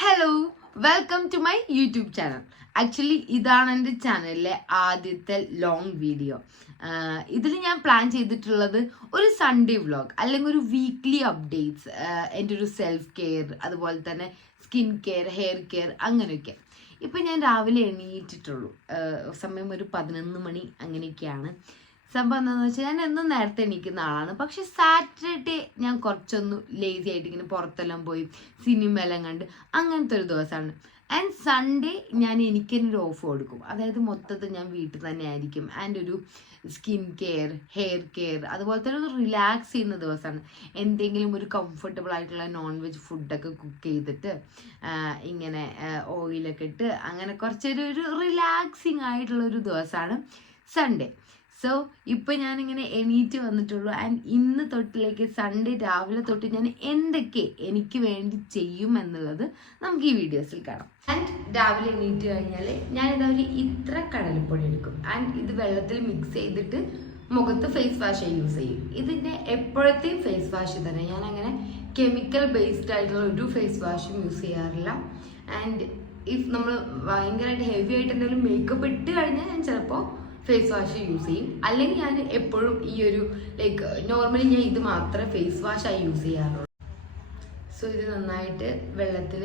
Hello, welcome to my YouTube channel. Actually ഇതാണ് എൻ്റെ ചാനലിലെ ആദ്യത്തെ ലോങ് വീഡിയോ. ഇതിൽ ഞാൻ പ്ലാൻ ചെയ്തിട്ടുള്ളത് ഒരു സൺഡേ വ്ളോഗ് അല്ലെങ്കിൽ ഒരു വീക്ക്ലി അപ്ഡേറ്റ്സ്, എൻ്റെ ഒരു സെൽഫ് കെയർ, അതുപോലെ തന്നെ സ്കിൻ കെയർ, ഹെയർ കെയർ, അങ്ങനെയൊക്കെ. ഇപ്പം ഞാൻ രാവിലെ എണീറ്റിട്ടുള്ളൂ. സമയം ഒരു 11 മണി അങ്ങനെയൊക്കെയാണ്. സംഭവം എന്താണെന്ന് വെച്ചാൽ ഞാൻ എന്നും നേരത്തെ എണീക്കുന്ന ആളാണ്. പക്ഷെ സാറ്റർഡേ ഞാൻ കുറച്ചൊന്ന് ലേസി ആയിട്ട് ഇങ്ങനെ പുറത്തെല്ലാം പോയി സിനിമ എല്ലാം കണ്ട് അങ്ങനത്തെ ഒരു ദിവസമാണ്. ആൻഡ് സൺഡേ ഞാൻ എനിക്ക് തന്നെ ഒരു ഓഫ് കൊടുക്കും. അതായത് മൊത്തത്തിൽ ഞാൻ വീട്ടിൽ തന്നെ ആയിരിക്കും. ആൻഡ് ഒരു സ്കിൻ കെയർ, ഹെയർ കെയർ, അതുപോലെ തന്നെ ഒരു റിലാക്സ് ചെയ്യുന്ന ദിവസമാണ്. എന്തെങ്കിലും ഒരു കംഫർട്ടബിൾ ആയിട്ടുള്ള നോൺ വെജ് ഫുഡൊക്കെ കുക്ക് ചെയ്തിട്ട് ഇങ്ങനെ ഓയിലൊക്കെ ഇട്ട് അങ്ങനെ കുറച്ചൊരു റിലാക്സിങ് ആയിട്ടുള്ള ഒരു ദിവസമാണ് സൺഡേ. സോ ഇപ്പം ഞാനിങ്ങനെ എണീറ്റ് വന്നിട്ടുള്ളൂ. ആൻഡ് ഇന്ന് തൊട്ടിലേക്ക് സൺഡേ രാവിലെ തൊട്ട് ഞാൻ എന്തൊക്കെ എനിക്ക് വേണ്ടി ചെയ്യും എന്നുള്ളത് നമുക്ക് ഈ വീഡിയോസിൽ കാണാം. ആൻഡ് രാവിലെ എണീറ്റ് കഴിഞ്ഞാൽ ഞാനിതാ ഇത്ര കടലപ്പൊടി എടുക്കും. ആൻഡ് ഇത് വെള്ളത്തിൽ മിക്സ് ചെയ്തിട്ട് മുഖത്ത് ഫേസ് വാഷ് യൂസ് ചെയ്യും. ഇതിൻ്റെ എപ്പോഴത്തെയും ഫേസ് വാഷ് തന്നെ. ഞാൻ അങ്ങനെ കെമിക്കൽ ബേസ്ഡ് ആയിട്ടുള്ള ഒരു ഫേസ് വാഷും യൂസ് ചെയ്യാറില്ല. ആൻഡ് ഇഫ് നമ്മൾ ഭയങ്കരമായിട്ട് ഹെവി ആയിട്ട് എന്തെങ്കിലും മേക്കപ്പ് ഇട്ട് കഴിഞ്ഞാൽ ഞാൻ ചിലപ്പോൾ ഫേസ് വാഷ് യൂസ് ചെയ്യും. അല്ലെങ്കിൽ ഞാൻ എപ്പോഴും ഈ ഒരു നോർമലി ഞാൻ ഇത് മാത്രമേ ഫേസ് വാഷായി യൂസ് ചെയ്യാറുള്ളൂ. സോ ഇത് നന്നായിട്ട് വെള്ളത്തിൽ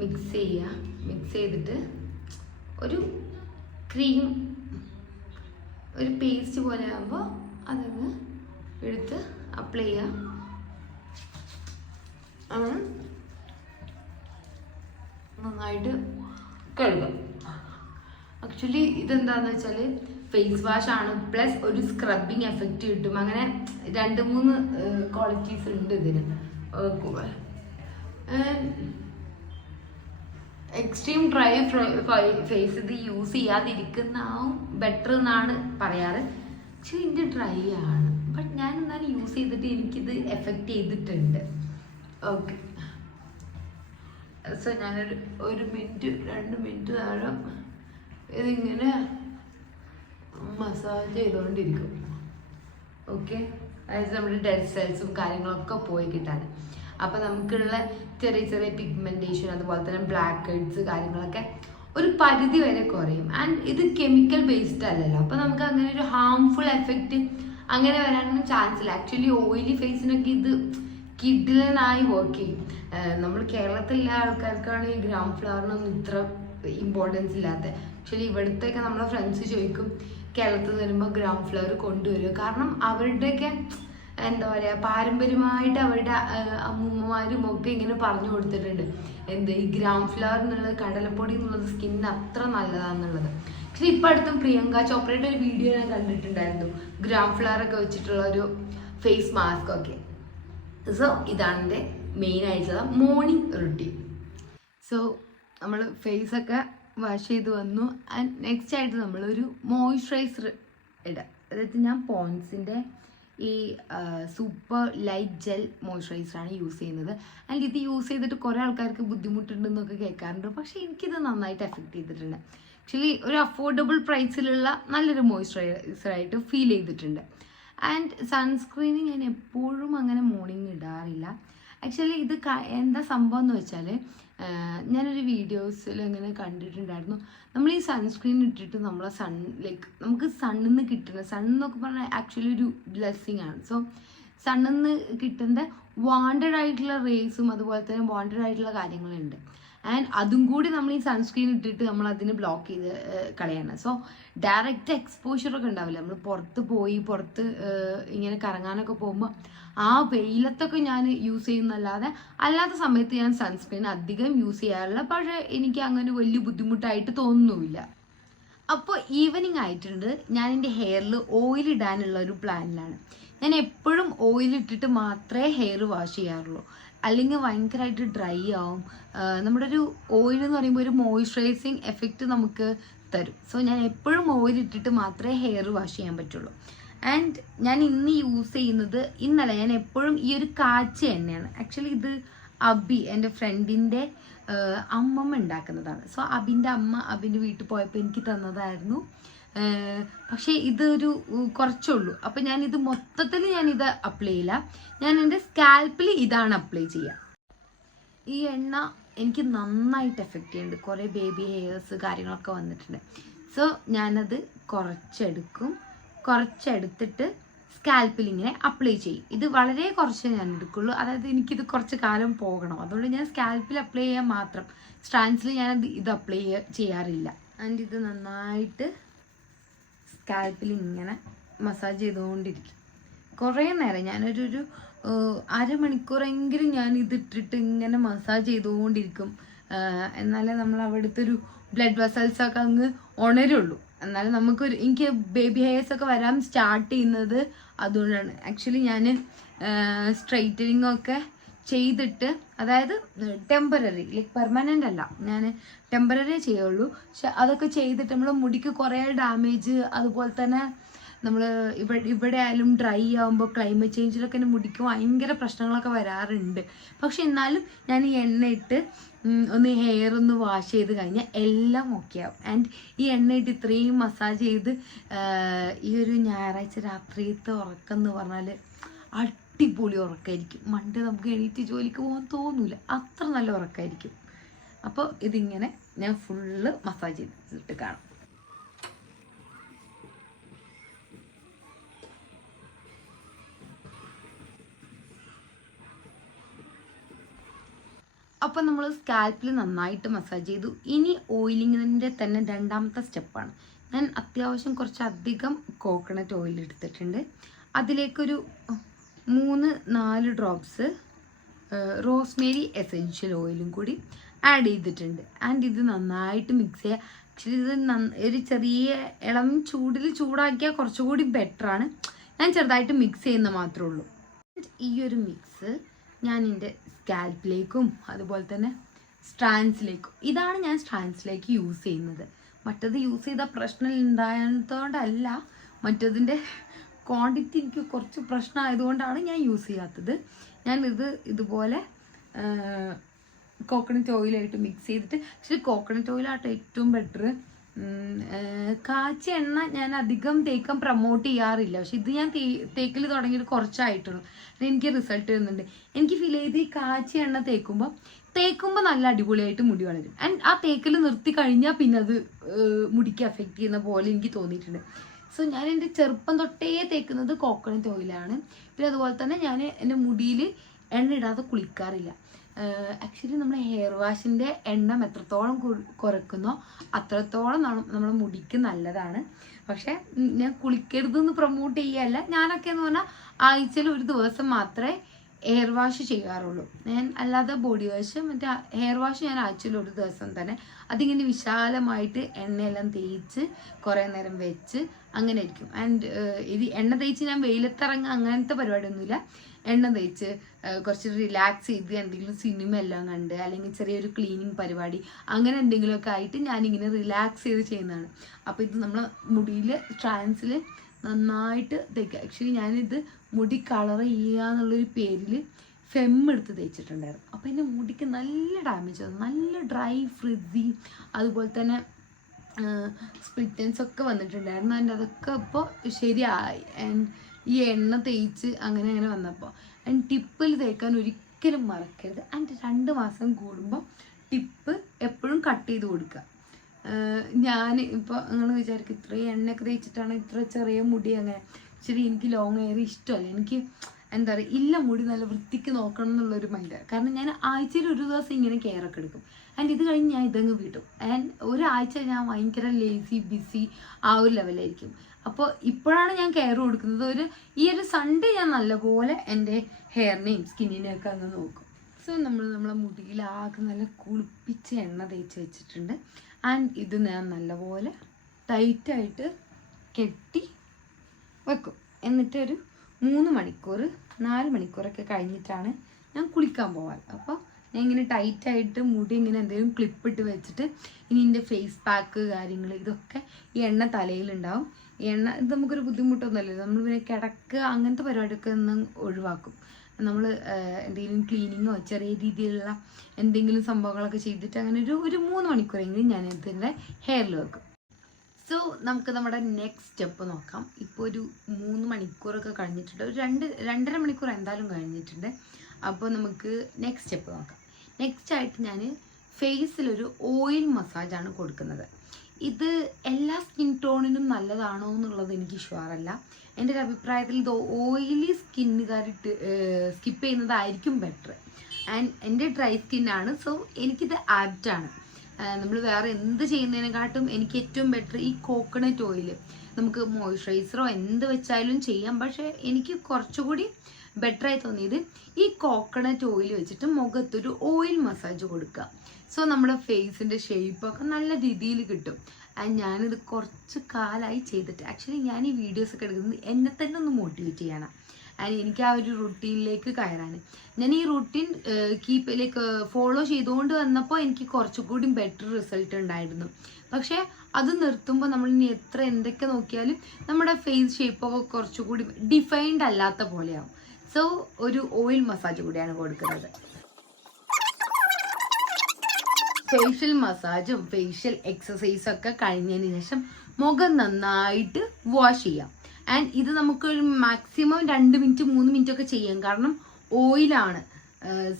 മിക്സ് ചെയ്യുക. മിക്സ് ചെയ്തിട്ട് ഒരു ക്രീം, ഒരു പേസ്റ്റ് പോലെ ആകുമ്പോൾ അതങ്ങ് എടുത്ത് അപ്ലൈ ചെയ്യുക. നന്നായിട്ട് കഴുകുക. ആക്ച്വലി ഇതെന്താന്ന് വെച്ചാൽ ഫേസ് വാഷ് ആണ്, പ്ലസ് ഒരു സ്ക്രബിങ് എഫക്റ്റ് കിട്ടും. അങ്ങനെ 2-3 ക്വാളിറ്റീസ് ഉണ്ട് ഇതിന്. എക്സ്ട്രീം ഡ്രൈ ഫേസ് ഇത് യൂസ് ചെയ്യാതിരിക്കുന്നതാവും ബെറ്റർ എന്നാണ് പറയാറ്. പക്ഷെ ഇതിൻ്റെ ഡ്രൈ ആണ്. ബട്ട് ഞാൻ എന്നാലും യൂസ് ചെയ്തിട്ട് എനിക്കിത് എഫക്റ്റ് ചെയ്തിട്ടുണ്ട്. ഓക്കെ, സോ ഞാനൊരു 1 മിനിറ്റ് 2 മിനിറ്റ് താഴെ ഇതിങ്ങനെ മസാജ് ചെയ്തുകൊണ്ടിരിക്കും. ഓക്കെ, അതായത് നമ്മുടെ ഡെഡ് സെൽസും കാര്യങ്ങളൊക്കെ പോയി കിട്ടാൻ. അപ്പം നമുക്കുള്ള ചെറിയ ചെറിയ പിഗ്മെൻറ്റേഷൻ, അതുപോലെ തന്നെ ബ്ലാക്ക് ഹെഡ്സ് കാര്യങ്ങളൊക്കെ ഒരു പരിധി വരെ കുറയും. ആൻഡ് ഇത് കെമിക്കൽ ബേസ്ഡ് അല്ലല്ലോ, അപ്പം നമുക്ക് അങ്ങനെ ഒരു ഹാംഫുൾ എഫക്റ്റ് അങ്ങനെ വരാനൊന്നും ചാൻസ് ഇല്ല. ആക്ച്വലി ഓയിലി ഫേസിനൊക്കെ ഇത് കിഡിലനായി വർക്ക് ചെയ്യും. നമ്മൾ കേരളത്തിലെ ആൾക്കാർക്കാണ് ഈ ഗ്രാം ഫ്ലവറിനൊന്നും ഇത്ര ഇമ്പോർട്ടൻസ് ഇല്ലാത്ത. ആക്ച്വലി ഇവിടുത്തെയൊക്കെ നമ്മളെ ഫ്രണ്ട്സ് ചോദിക്കും കേരളത്തിൽ നിന്ന് വരുമ്പോൾ ഗ്രാം ഫ്ലവർ കൊണ്ടുവരും. കാരണം അവരുടെയൊക്കെ എന്താ പറയുക, പാരമ്പര്യമായിട്ട് അവരുടെ അമ്മൂമ്മമാരും ഒക്കെ ഇങ്ങനെ പറഞ്ഞു കൊടുത്തിട്ടുണ്ട് ഈ ഗ്രാം ഫ്ലവർ എന്നുള്ളത്, കടലപ്പൊടി എന്നുള്ളത് സ്കിന്നിന് അത്ര നല്ലതാണെന്നുള്ളത്. പക്ഷേ ഇപ്പം അടുത്തും പ്രിയങ്ക ചോപ്രയുടെ ഒരു വീഡിയോ ഞാൻ കണ്ടിട്ടുണ്ടായിരുന്നു, ഗ്രാം ഫ്ലവർ ഒക്കെ വെച്ചിട്ടുള്ള ഒരു ഫേസ് മാസ്ക് ഒക്കെ. സോ ഇതാണ് എൻ്റെ മെയിൻ ആയിട്ടുള്ള മോർണിംഗ് റുട്ടീൻ. സോ നമ്മൾ ഫേസൊക്കെ വാഷ് ചെയ്ത് വന്നു. ആൻഡ് നെക്സ്റ്റ് ആയിട്ട് നമ്മളൊരു മോയ്സ്ചറൈസർ ഇടാം. അതായത് ഞാൻ പോൺസിൻ്റെ ഈ സൂപ്പർ ലൈറ്റ് ജെൽ മോയ്സ്ചറൈസറാണ് യൂസ് ചെയ്യുന്നത്. ആൻഡ് ഇത് യൂസ് ചെയ്തിട്ട് കുറേ ആൾക്കാർക്ക് ബുദ്ധിമുട്ടുണ്ടെന്നൊക്കെ കേൾക്കാറുണ്ട്. പക്ഷേ എനിക്കിത് നന്നായിട്ട് എഫക്റ്റ് ചെയ്തിട്ടുണ്ട്. ആക്ച്വലി ഒരു അഫോർഡബിൾ പ്രൈസിലുള്ള നല്ലൊരു മോയ്സ്ചറൈസറായിട്ട് ഫീൽ ചെയ്തിട്ടുണ്ട്. ആൻഡ് സൺസ്ക്രീന് ഞാൻ എപ്പോഴും അങ്ങനെ മോർണിംഗ് ഇടാറില്ല. ആക്ച്വലി ഇത് എന്താ സംഭവം എന്ന് വെച്ചാൽ, ഞാനൊരു വീഡിയോസിൽ ഇങ്ങനെ കണ്ടിട്ടുണ്ടായിരുന്നു, നമ്മൾ ഈ സൺസ്ക്രീൻ ഇട്ടിട്ട് നമ്മളെ നമുക്ക് സണ്ണിൽ നിന്ന് കിട്ടുന്ന, സണ്ണെന്നൊക്കെ പറഞ്ഞാൽ ആക്ച്വലി ഒരു ബ്ലെസ്സിങ് ആണ്. സോ സണ്ണിൽ നിന്ന് കിട്ടുന്ന വാണ്ടഡ് ആയിട്ടുള്ള റേസും അതുപോലെ തന്നെ വാണ്ടഡ് ആയിട്ടുള്ള കാര്യങ്ങളുണ്ട്. ആൻഡ് അതും കൂടി നമ്മൾ ഈ സൺസ്ക്രീൻ ഇട്ടിട്ട് നമ്മൾ അതിന് ബ്ലോക്ക് ചെയ്ത് കളയാണ്. സോ ഡയറക്റ്റ് എക്സ്പോഷറൊക്കെ ഉണ്ടാവില്ല. നമ്മൾ പുറത്ത് ഇങ്ങനെ കറങ്ങാനൊക്കെ പോകുമ്പോൾ ആ വെയിലത്തൊക്കെ ഞാൻ യൂസ് ചെയ്യുന്നല്ലാതെ അല്ലാത്ത സമയത്ത് ഞാൻ സൺസ്ക്രീൻ അധികം യൂസ് ചെയ്യാറില്ല. പക്ഷേ എനിക്ക് അങ്ങനെ വലിയ ബുദ്ധിമുട്ടായിട്ട് തോന്നുന്നുമില്ല. അപ്പോൾ ഈവനിങ് ആയിട്ടുണ്ട്. ഞാൻ എൻ്റെ ഹെയറിൽ ഓയിൽ ഇടാനുള്ള ഒരു പ്ലാനിലാണ്. ഞാൻ എപ്പോഴും ഓയിലിട്ടിട്ട് മാത്രമേ ഹെയർ വാഷ് ചെയ്യാറുള്ളൂ, അല്ലെങ്കിൽ ഭയങ്കരമായിട്ട് ഡ്രൈ ആവും. നമ്മുടെ ഒരു ഓയിൽ എന്ന് പറയുമ്പോൾ ഒരു മോയ്സ്ചറൈസിങ് എഫക്റ്റ് നമുക്ക് തരും. സോ ഞാൻ എപ്പോഴും ഓയിലിട്ടിട്ട് മാത്രമേ ഹെയർ വാഷ് ചെയ്യാൻ പറ്റുള്ളൂ. ആൻഡ് ഞാൻ ഇന്ന് യൂസ് ചെയ്യുന്നത്, ഇന്നലെ ഞാൻ എപ്പോഴും ഈ ഒരു കാച്ച എണ്ണയാണ്. ആക്ച്വലി ഇത് അബി, എൻ്റെ ഫ്രണ്ടിൻ്റെ അമ്മമ്മ ഉണ്ടാക്കുന്നതാണ്. സോ അബിൻ്റെ വീട്ടിൽ പോയപ്പോൾ എനിക്ക് തന്നതായിരുന്നു. പക്ഷേ ഇതൊരു കുറച്ചുള്ളൂ. അപ്പം ഞാനിത് മൊത്തത്തിൽ ഞാനിത് അപ്ലൈ ചെയ്യില്ല. ഞാൻ എൻ്റെ സ്കാൽപ്പിൽ ഇതാണ് അപ്ലൈ ചെയ്യുക. ഈ എണ്ണ എനിക്ക് നന്നായിട്ട് എഫക്റ്റ് ചെയ്യുന്നുണ്ട്. കുറേ ബേബി ഹെയർസ് കാര്യങ്ങളൊക്കെ വന്നിട്ടുണ്ട്. സോ ഞാനത് കുറച്ചെടുത്തിട്ട് സ്കാൽപ്പിൽ ഇങ്ങനെ അപ്ലൈ ചെയ്യും. ഇത് വളരെ കുറച്ചേ ഞാൻ എടുക്കുള്ളൂ, അതായത് എനിക്കിത് കുറച്ച് കാലം പോകണം. അതുകൊണ്ട് ഞാൻ സ്കാൽപ്പിൽ അപ്ലൈ ചെയ്യാൻ മാത്രം, സ്ട്രാൻഡ്സിൽ ഞാൻ ഇത് അപ്ലൈ ചെയ്യാറില്ല. ആൻഡ് ഇത് നന്നായിട്ട് സ്കാൽപ്പിൽ ഇങ്ങനെ മസാജ് ചെയ്തുകൊണ്ടിരിക്കും കുറേ നേരം. ഞാനൊരു അരമണിക്കൂറെങ്കിലും ഞാൻ ഇതിട്ടിട്ട് ഇങ്ങനെ മസാജ് ചെയ്തുകൊണ്ടിരിക്കും. എന്നാലേ നമ്മൾ അവിടുത്തെ ഒരു ബ്ലഡ് വെസൽസൊക്കെ അങ്ങ് ഉണരുള്ളൂ. എന്നാലും എനിക്ക് ബേബി ഹെയർസ് ഒക്കെ വരാൻ സ്റ്റാർട്ട് ചെയ്യുന്നത് അതുകൊണ്ടാണ്. ആക്ച്വലി ഞാൻ സ്ട്രെയിറ്റനിങ് ഒക്കെ ചെയ്തിട്ട്, അതായത് ടെമ്പററി, ലൈക്ക് പെർമനൻ്റ് അല്ല, ഞാൻ ടെമ്പററി ചെയ്യുള്ളൂ. പക്ഷെ അതൊക്കെ ചെയ്തിട്ട് നമ്മൾ മുടിക്ക് കുറേ ഡാമേജ്, അതുപോലെ തന്നെ നമ്മൾ ഇവിടെ ആയാലും ഡ്രൈ ആകുമ്പോൾ ക്ലൈമറ്റ് ചേഞ്ചിലൊക്കെ എൻ്റെ മുടിക്ക് ഭയങ്കര പ്രശ്നങ്ങളൊക്കെ വരാറുണ്ട്. പക്ഷെ എന്നാലും ഞാൻ ഈ എണ്ണയിട്ട് ഒന്ന് ഹെയർ ഒന്ന് വാഷ് ചെയ്ത് കഴിഞ്ഞാൽ എല്ലാം ഓക്കെ ആവും. ആൻഡ് ഈ എണ്ണയിട്ട് ഇത്രയും മസാജ് ചെയ്ത് ഈ ഒരു ഞായറാഴ്ച രാത്രിയത്തെ ഉറക്കം എന്ന് പറഞ്ഞാൽ അടിപൊളി ഉറക്കമായിരിക്കും. മണ്ട് നമുക്ക് എണീറ്റ് ജോലിക്ക് പോകാൻ തോന്നൂല, അത്ര നല്ല ഉറക്കമായിരിക്കും. അപ്പോൾ ഇതിങ്ങനെ ഞാൻ ഫുള്ള് മസാജ് ചെയ്തിട്ട് കാണും. അപ്പം നമ്മൾ സ്കാൽപ്പിൽ നന്നായിട്ട് മസാജ് ചെയ്തു. ഇനി ഓയിലിങ്ങിൻ്റെ തന്നെ രണ്ടാമത്തെ സ്റ്റെപ്പാണ്. ഞാൻ അത്യാവശ്യം കുറച്ചധികം കോക്കനട്ട് ഓയിൽ എടുത്തിട്ടുണ്ട്. അതിലേക്കൊരു 3-4 ഡ്രോപ്സ് റോസ്മേരി എസെൻഷ്യൽ ഓയിലും കൂടി ആഡ് ചെയ്തിട്ടുണ്ട്. ആൻഡ് ഇത് നന്നായിട്ട് മിക്സ് ചെയ്യുക. ആക്ച്വലി ഇത് ഒരു ചെറിയ ഇളം ചൂടാക്കിയാൽ കുറച്ചുകൂടി ബെറ്ററാണ്. ഞാൻ ചെറുതായിട്ട് മിക്സ് ചെയ്യുന്ന മാത്രമേ ഉള്ളൂ. ഈ ഒരു മിക്സ് ഞാൻ എൻ്റെ സ്കാൽപ്പിലേക്കും അതുപോലെ തന്നെ സ്ട്രാൻഡ്സിലേക്കും, ഇതാണ് ഞാൻ സ്ട്രാൻഡ്സിലേക്ക് യൂസ് ചെയ്യുന്നത്. മറ്റത് യൂസ് ചെയ്ത പ്രശ്നം ഉണ്ടായതുകൊണ്ടല്ല, മറ്റതിൻ്റെ ക്വാണ്ടിറ്റി എനിക്ക് കുറച്ച് പ്രശ്നമായതുകൊണ്ടാണ് ഞാൻ യൂസ് ചെയ്യാത്തത്. ഇതുപോലെ കോക്കനട്ട് ഓയിലായിട്ട് മിക്സ് ചെയ്തിട്ട്, ആക്ച്വലി കോക്കനട്ട് ഓയിലായിട്ട് ഏറ്റവും ബെറ്റർ. കാച്ചിയ എണ്ണ ഞാൻ അധികം തേക്കാൻ പ്രൊമോട്ട് ചെയ്യാറില്ല, പക്ഷെ ഇത് ഞാൻ തേക്കൽ തുടങ്ങിയിട്ട് കുറച്ചായിട്ടുള്ളൂ. എനിക്ക് റിസൾട്ട് വരുന്നുണ്ട്. എനിക്ക് ഫീൽ ചെയ്ത് ഈ കാച്ചിയ എണ്ണ തേക്കുമ്പോൾ നല്ല അടിപൊളിയായിട്ട് മുടി വളരും. ആൻഡ് ആ തേക്കൽ നിർത്തി കഴിഞ്ഞാൽ പിന്നെ അത് മുടിക്ക് എഫക്റ്റ് ചെയ്യുന്ന പോലെ എനിക്ക് തോന്നിയിട്ടുണ്ട്. സോ ഞാൻ എൻ്റെ ചെറുപ്പം തൊട്ടേ തേക്കുന്നത് കോക്കനട്ട് ഓയിലാണ്. പിന്നെ അതുപോലെ തന്നെ ഞാൻ എൻ്റെ മുടിയിൽ എണ്ണ ഇടാതെ കുളിക്കാറില്ല. ആക്ച്വലി നമ്മൾ ഹെയർ വാഷിൻ്റെ എണ്ണം എത്രത്തോളം കുറയ്ക്കുന്നോ അത്രത്തോളം നമ്മുടെ മുടിക്ക് നല്ലതാണ്. പക്ഷെ ഞാൻ കുളിക്കരുതെന്ന് പ്രൊമോട്ട് ചെയ്യല്ല. ഞാനൊക്കെ എന്ന് പറഞ്ഞാൽ ആഴ്ചയിൽ ഒരു ദിവസം മാത്രമേ ഹെയർ വാഷ് ചെയ്യാറുള്ളൂ. ഞാൻ അല്ലാതെ ബോഡി വാഷ്, മറ്റേ ഹെയർ വാഷ് ഞാൻ ആഴ്ചയിൽ ഒരു ദിവസം തന്നെ, അതിങ്ങനെ വിശാലമായിട്ട് എണ്ണയെല്ലാം തേച്ച് കുറേ നേരം വെച്ച് അങ്ങനെ ആയിരിക്കും. ആൻഡ് ഇത് എണ്ണ തേച്ച് ഞാൻ വെയിലത്തിറങ്ങുക അങ്ങനത്തെ പരിപാടിയൊന്നുമില്ല. എണ്ണ തേച്ച് കുറച്ച് റിലാക്സ് ചെയ്ത് എന്തെങ്കിലും സിനിമ എല്ലാം കണ്ട്, അല്ലെങ്കിൽ ചെറിയൊരു ക്ലീനിങ് പരിപാടി അങ്ങനെ എന്തെങ്കിലുമൊക്കെ ആയിട്ട് ഞാനിങ്ങനെ റിലാക്സ് ചെയ്ത് ചെയ്യുന്നതാണ്. അപ്പോൾ ഇത് നമ്മൾ മുടിയിൽ സ്ട്രാൻഡ്സിൽ നന്നായിട്ട് തേക്കുക. ആക്ച്വലി ഞാനിത് മുടി കളർ ചെയ്യുക എന്നുള്ളൊരു പേരിൽ എടുത്ത് തേച്ചിട്ടുണ്ടായിരുന്നു. അപ്പോൾ എൻ്റെ മുടിക്ക് നല്ല ഡാമേജ് വന്നു, നല്ല ഡ്രൈ ഫ്രിസി, അതുപോലെ തന്നെ സ്പ്ലിറ്റൻസ് ഒക്കെ വന്നിട്ടുണ്ടായിരുന്നു. ആൻഡ് അതൊക്കെ ഇപ്പോൾ ശരിയായി. ആൻഡ് ഈ എണ്ണ തേച്ച് അങ്ങനെ വന്നപ്പോൾ. ആൻഡ് ടിപ്പിൽ തേക്കാൻ ഒരിക്കലും മറക്കരുത്. ആൻഡ് 2 മാസം കൂടുമ്പോൾ ടിപ്പ് എപ്പോഴും കട്ട് ചെയ്ത് കൊടുക്കുക. ഞാൻ ഇപ്പോൾ നിങ്ങൾ വിചാരിക്കും ഇത്രയും എണ്ണയൊക്കെ തേച്ചിട്ടാണ് ഇത്ര ചെറിയ മുടി അങ്ങനെ. ശരി, എനിക്ക് ലോങ് ഹെയർ ഇഷ്ടമല്ല. എനിക്ക് എന്താ പറയുക, ഇല്ല മുടി നല്ല വൃത്തിക്ക് നോക്കണം എന്നുള്ളൊരു മൈൻഡാണ്. കാരണം ഞാൻ ആഴ്ചയിൽ ഒരു ദിവസം ഇങ്ങനെ കെയർ ഒക്കെ എടുക്കും. ആൻഡ് ഇത് കഴിഞ്ഞ് ഞാൻ ഇതങ്ങ് വിടും. ആൻഡ് ഒരാഴ്ച ഞാൻ ഭയങ്കര ലേസി ബിസി ആ ഒരു ലെവലായിരിക്കും. അപ്പോൾ ഇപ്പോഴാണ് ഞാൻ കെയർ കൊടുക്കുന്നത്. ഈ ഒരു സൺഡേ ഞാൻ നല്ലപോലെ എൻ്റെ ഹെയറിനെയും സ്കിന്നിനെയും ഒക്കെ അങ്ങ് നോക്കും. സോ നമ്മളെ മുടിയിലാകെ നല്ല കുളിപ്പിച്ച് എണ്ണ തേച്ച് വെച്ചിട്ടുണ്ട്. ആൻഡ് ഇത് ഞാൻ നല്ലപോലെ ടൈറ്റായിട്ട് കെട്ടി വെക്കും. എന്നിട്ടൊരു 3 മണിക്കൂർ 4 മണിക്കൂറൊക്കെ കഴിഞ്ഞിട്ടാണ് ഞാൻ കുളിക്കാൻ പോകാറ്. അപ്പോൾ ഞാൻ ഇങ്ങനെ ടൈറ്റായിട്ട് മുടി ഇങ്ങനെ എന്തെങ്കിലും ക്ലിപ്പിട്ട് വെച്ചിട്ട്, ഇനി എൻ്റെ ഫേസ് പാക്ക് കാര്യങ്ങൾ ഇതൊക്കെ ഈ എണ്ണ തലയിലുണ്ടാവും. ഈ എണ്ണ ഇത് നമുക്കൊരു ബുദ്ധിമുട്ടൊന്നുമല്ല. നമ്മൾ പിന്നെ കിടക്കുക അങ്ങനത്തെ പരിപാടിയൊക്കെ ഒന്ന് ഒഴിവാക്കും. നമ്മൾ എന്തെങ്കിലും ക്ലീനിങ്ങോ ചെറിയ രീതിയിലുള്ള എന്തെങ്കിലും സംഭവങ്ങളൊക്കെ ചെയ്തിട്ട് അങ്ങനെ ഒരു 3 മണിക്കൂറെങ്കിലും ഞാൻ ഇതിൻ്റെ ഹെയറിൽ വെക്കും. സോ നമുക്ക് നമ്മുടെ നെക്സ്റ്റ് സ്റ്റെപ്പ് നോക്കാം. ഇപ്പോൾ ഒരു 3 മണിക്കൂറൊക്കെ കഴിഞ്ഞിട്ടുണ്ട്. ഒരു 2-2.5 മണിക്കൂർ എന്തായാലും കഴിഞ്ഞിട്ടുണ്ട്. അപ്പോൾ നമുക്ക് നെക്സ്റ്റ് സ്റ്റെപ്പ് നോക്കാം. നെക്സ്റ്റ് ആയിട്ട് ഞാൻ ഫേസിലൊരു ഓയിൽ മസാജാണ് കൊടുക്കുന്നത്. ഇത് എല്ലാ സ്കിൻ ടോണിനും നല്ലതാണോ എന്നുള്ളത് എനിക്ക് ഷുവറല്ല. എൻ്റെ ഒരു അഭിപ്രായത്തിൽ ഇത് ഓയിലി സ്കിന്നുകാരിട്ട് സ്കിപ്പ് ചെയ്യുന്നതായിരിക്കും ബെറ്റർ. ആൻഡ് എൻ്റെ ഡ്രൈ സ്കിന്നാണ്, സോ എനിക്കിത് ആപ്റ്റാണ്. നമ്മൾ വേറെ എന്ത് ചെയ്യുന്നതിനെക്കാട്ടും എനിക്ക് ഏറ്റവും ബെറ്റർ ഈ കോക്കനട്ട് ഓയിൽ. നമുക്ക് മോയ്സ്ചറൈസറോ എന്ത് വെച്ചാലും ചെയ്യാം, പക്ഷേ എനിക്ക് കുറച്ചുകൂടി ബെറ്ററായി തോന്നിയത് ഈ കോക്കനട്ട് ഓയിൽ വെച്ചിട്ട് മുഖത്തൊരു ഓയിൽ മസാജ് കൊടുക്കുക. സോ നമ്മുടെ ഫേസിൻ്റെ ഷേപ്പൊക്കെ നല്ല രീതിയിൽ കിട്ടും. ആൻഡ് ഞാനിത് കുറച്ച് കാലമായി ചെയ്തിട്ട്, ആക്ച്വലി ഞാൻ ഈ വീഡിയോസൊക്കെ എടുക്കുന്നത് എന്നെ തന്നെ ഒന്ന് മോട്ടിവേറ്റ് ചെയ്യണം. ആൻഡ് എനിക്ക് ആ ഒരു റുട്ടീനിലേക്ക് കയറാൻ, ഞാൻ ഈ റുട്ടീൻ ഫോളോ ചെയ്തുകൊണ്ട് വന്നപ്പോൾ എനിക്ക് കുറച്ചുകൂടി ബെറ്റർ റിസൾട്ട് ഉണ്ടായിരുന്നു. പക്ഷേ അത് നിർത്തുമ്പോൾ നമ്മൾ ഇനി എത്ര എന്തൊക്കെ നോക്കിയാലും നമ്മുടെ ഫേസ് ഷേപ്പൊക്കെ കുറച്ചുകൂടി ഡിഫൈൻഡ് അല്ലാത്ത പോലെയാവും. സോ ഒരു ഓയിൽ മസാജ് കൂടിയാണ് കൊടുക്കുന്നത്. ഫേഷ്യൽ മസാജും ഫേഷ്യൽ എക്സസൈസും ഒക്കെ കഴിഞ്ഞതിന് ശേഷം മുഖം നന്നായിട്ട് വാഷ് ചെയ്യാം. ആൻഡ് ഇത് നമുക്ക് ഒരു മാക്സിമം 2 മിനിറ്റ് 3 മിനിറ്റ് ഒക്കെ ചെയ്യാം, കാരണം ഓയിലാണ്.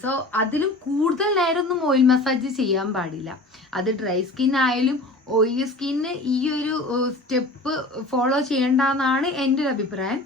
സോ അതിലും കൂടുതൽ നേരമൊന്നും ഓയിൽ മസാജ് ചെയ്യാൻ പാടില്ല. അത് ഡ്രൈ സ്കിൻ ആയാലും ഓയിലി സ്കിന്നിന് ഈ ഒരു സ്റ്റെപ്പ് ഫോളോ ചെയ്യേണ്ടെന്നാണ് എൻ്റെ ഒരു അഭിപ്രായം.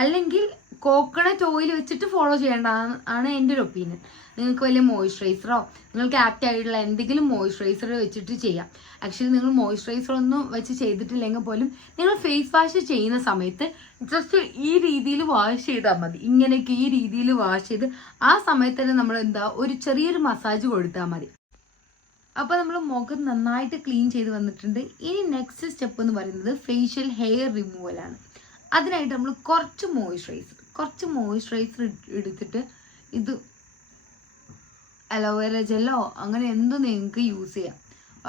അല്ലെങ്കിൽ കോക്കനട്ട് ഓയിൽ വെച്ചിട്ട് ഫോളോ ചെയ്യേണ്ടതാണ് എൻ്റെ ഒരു ഒപ്പീനിയൻ. നിങ്ങൾക്ക് വലിയ മോയ്സ്ചറൈസറോ നിങ്ങൾക്ക് ആപ്റ്റ് ആയിട്ടുള്ള എന്തെങ്കിലും മോയ്സ്ചറൈസർ വെച്ചിട്ട് ചെയ്യാം. ആക്ച്വലി നിങ്ങൾ മോയ്സ്ചറൈസർ ഒന്നും വെച്ച് ചെയ്തിട്ടില്ലെങ്കിൽ പോലും നിങ്ങൾ ഫേസ് വാഷ് ചെയ്യുന്ന സമയത്ത് ജസ്റ്റ് ഈ രീതിയിൽ വാഷ് ചെയ്താൽ മതി. ഇങ്ങനെയൊക്കെ ഈ രീതിയിൽ വാഷ് ചെയ്ത് ആ സമയത്ത് തന്നെ നമ്മൾ ഒരു ചെറിയൊരു മസാജ് കൊടുത്താൽ മതി. അപ്പോൾ നമ്മൾ മുഖം നന്നായിട്ട് ക്ലീൻ ചെയ്ത് വന്നിട്ടുണ്ട്. ഇനി നെക്സ്റ്റ് സ്റ്റെപ്പ് എന്ന് പറയുന്നത് ഫേഷ്യൽ ഹെയർ റിമൂവലാണ്. അതിനായിട്ട് നമ്മൾ കുറച്ച് മോയ്സ്ചറൈസർ എടുത്തിട്ട്, ഇത് അലോവേര ജെല്ലോ അങ്ങനെ എന്തും നിങ്ങൾക്ക് യൂസ് ചെയ്യാം.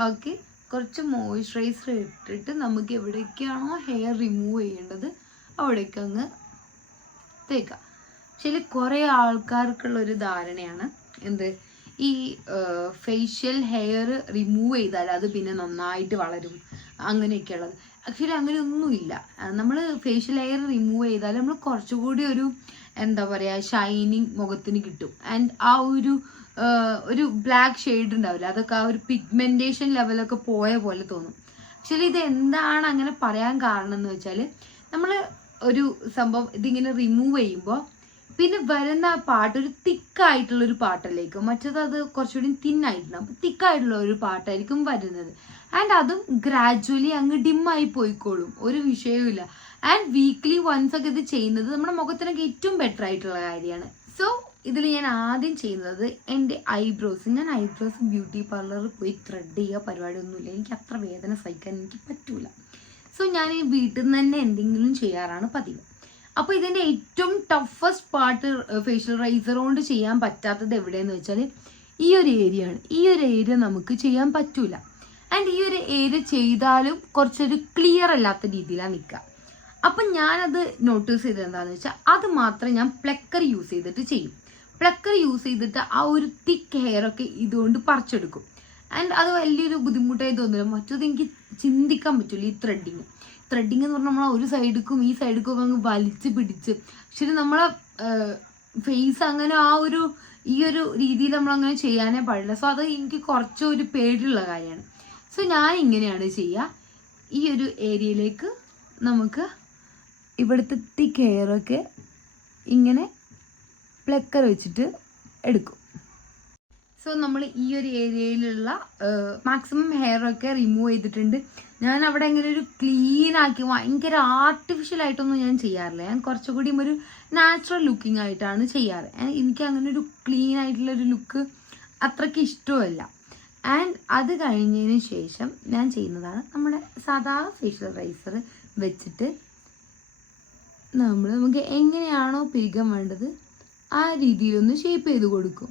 ഓക്കെ, കുറച്ച് മോയ്സ്ചറൈസർ ഇട്ടിട്ട് നമുക്ക് എവിടേക്കാണോ ഹെയർ റിമൂവ് ചെയ്യേണ്ടത് അവിടേക്ക് അങ്ങ് തേക്കാം. ശരി, കുറേ ആൾക്കാർക്കുള്ളൊരു ധാരണയാണ് എന്ത്, ഈ ഫേഷ്യൽ ഹെയർ റിമൂവ് ചെയ്താൽ അത് പിന്നെ നന്നായിട്ട് വളരും അങ്ങനെയൊക്കെയുള്ളത്. ആക്ച്വലി അങ്ങനെയൊന്നുമില്ല. നമ്മൾ ഫേഷ്യൽ ഹെയർ റിമൂവ് ചെയ്താൽ നമ്മൾ കുറച്ചുകൂടി ഒരു എന്താ പറയുക ഷൈനിങ് മുഖത്തിന് കിട്ടും. ആൻഡ് ആ ഒരു ബ്ലാക്ക് ഷെയ്ഡ് ഉണ്ടാവില്ല, അതൊക്കെ ആ ഒരു പിഗ്മെന്റേഷൻ ലെവലൊക്കെ പോയ പോലെ തോന്നും. ആക്ച്വലി ഇത് എന്താണ് അങ്ങനെ പറയാൻ കാരണം എന്ന് വെച്ചാൽ, നമ്മൾ ഒരു സംഭവം ഇതിങ്ങനെ റിമൂവ് ചെയ്യുമ്പോൾ പിന്നെ വരുന്ന പാട്ട് ഒരു തിക്കായിട്ടുള്ളൊരു പാട്ടല്ലേക്കും, മറ്റേത് അത് കുറച്ചുകൂടി തിന്നായിട്ടുണ്ട്. അപ്പം തിക്കായിട്ടുള്ള ഒരു പാട്ടായിരിക്കും വരുന്നത്. ആൻഡ് അതും ഗ്രാജുവലി അങ്ങ് ഡിമ്മായി പോയിക്കോളും, ഒരു വിഷയവുമില്ല. ആൻഡ് വീക്ക്ലി വൺസ് ഒക്കെ ഇത് ചെയ്യുന്നത് നമ്മുടെ മുഖത്തിനൊക്കെ ഏറ്റവും ബെറ്റർ ആയിട്ടുള്ള കാര്യമാണ്. സോ ഇതിൽ ഞാൻ ആദ്യം ചെയ്യുന്നത് എൻ്റെ ഐബ്രോസ്. ഞാൻ ഐബ്രോസ് ബ്യൂട്ടി പാർലറിൽ പോയി ത്രെഡ് ചെയ്യുക പരിപാടിയൊന്നുമില്ല, എനിക്ക് അത്ര വേദന സഹിക്കാൻ എനിക്ക് പറ്റൂല. സോ ഞാൻ ഈ വീട്ടിൽ നിന്ന് തന്നെ എന്തെങ്കിലും ചെയ്യാറാണ് പതിവ്. അപ്പോൾ ഇതിൻ്റെ ഏറ്റവും ടഫസ്റ്റ് പാർട്ട് ഫേഷ്യൽ റൈസർ കൊണ്ട് ചെയ്യാൻ പറ്റാത്തത് എവിടെയെന്ന് വെച്ചാൽ ഈ ഒരു ഏരിയ ആണ്. ഈ ഒരു ഏരിയ നമുക്ക് ചെയ്യാൻ പറ്റൂല. ആൻഡ് ഈ ഒരു ഏരിയ ചെയ്താലും കുറച്ചൊരു ക്ലിയർ അല്ലാത്ത രീതിയിലാണ് നിൽക്കുക. അപ്പം ഞാനത് നോട്ടീസ് ചെയ്തത് എന്താണെന്ന് വെച്ചാൽ, അത് മാത്രം ഞാൻ പ്ലക്കർ യൂസ് ചെയ്തിട്ട് ചെയ്യും. പ്ലക്കർ യൂസ് ചെയ്തിട്ട് ആ ഒരു തിക്ക് ഹെയർ ഒക്കെ ഇതുകൊണ്ട് പറിച്ചെടുക്കും. ആൻഡ് അത് വലിയൊരു ബുദ്ധിമുട്ടായി തോന്നില്ല. മറ്റത് എനിക്ക് ചിന്തിക്കാൻ പറ്റില്ല. ഈ ത്രെഡിങ് എന്ന് പറഞ്ഞാൽ നമ്മൾ ഒരു സൈഡിക്കും ഈ സൈഡിക്കും ഒക്കെ അങ്ങ് വലിച്ച് പിടിച്ച്, ശരി നമ്മളെ ഫേസ് അങ്ങനെ ഈ ഒരു രീതിയിൽ നമ്മളങ്ങനെ ചെയ്യാനേ പാടില്ല. സോ അത് എനിക്ക് കുറച്ചൊരു പേടിയുള്ള കാര്യമാണ്. സോ ഞാൻ ഇങ്ങനെയാണ് ചെയ്യുക. ഈ ഒരു ഏരിയയിലേക്ക് നമുക്ക് ഇവിടുത്തെ തിക്ക് ഹെയറൊക്കെ ഇങ്ങനെ പ്ലക്കർ വെച്ചിട്ട് എടുക്കും. സോ നമ്മൾ ഈ ഒരു ഏരിയയിലുള്ള മാക്സിമം ഹെയറൊക്കെ റിമൂവ് ചെയ്തിട്ടുണ്ട്. ഞാൻ അവിടെ ഇങ്ങനെ ഒരു ക്ലീൻ ആക്കി ഭയങ്കര ആർട്ടിഫിഷ്യൽ ആയിട്ടൊന്നും ഞാൻ ചെയ്യാറില്ല. ഞാൻ കുറച്ചുകൂടി ഒരു നാച്ചുറൽ ലുക്കിംഗ് ആയിട്ടാണ് ചെയ്യാറ്. എനിക്ക് അങ്ങനെ ഒരു ക്ലീൻ ആയിട്ടുള്ളൊരു ലുക്ക് അത്രയ്ക്ക് ഇഷ്ടമല്ല. ആൻഡ് അത് കഴിഞ്ഞതിന് ശേഷം ഞാൻ ചെയ്യുന്നതാണ് നമ്മുടെ സാധാ ഫേഷ്യൽ റൈസർ വെച്ചിട്ട് നമുക്ക് എങ്ങനെയാണോ പിരികം വേണ്ടത് ആ രീതിയിലൊന്ന് ഷേപ്പ് ചെയ്ത് കൊടുക്കും.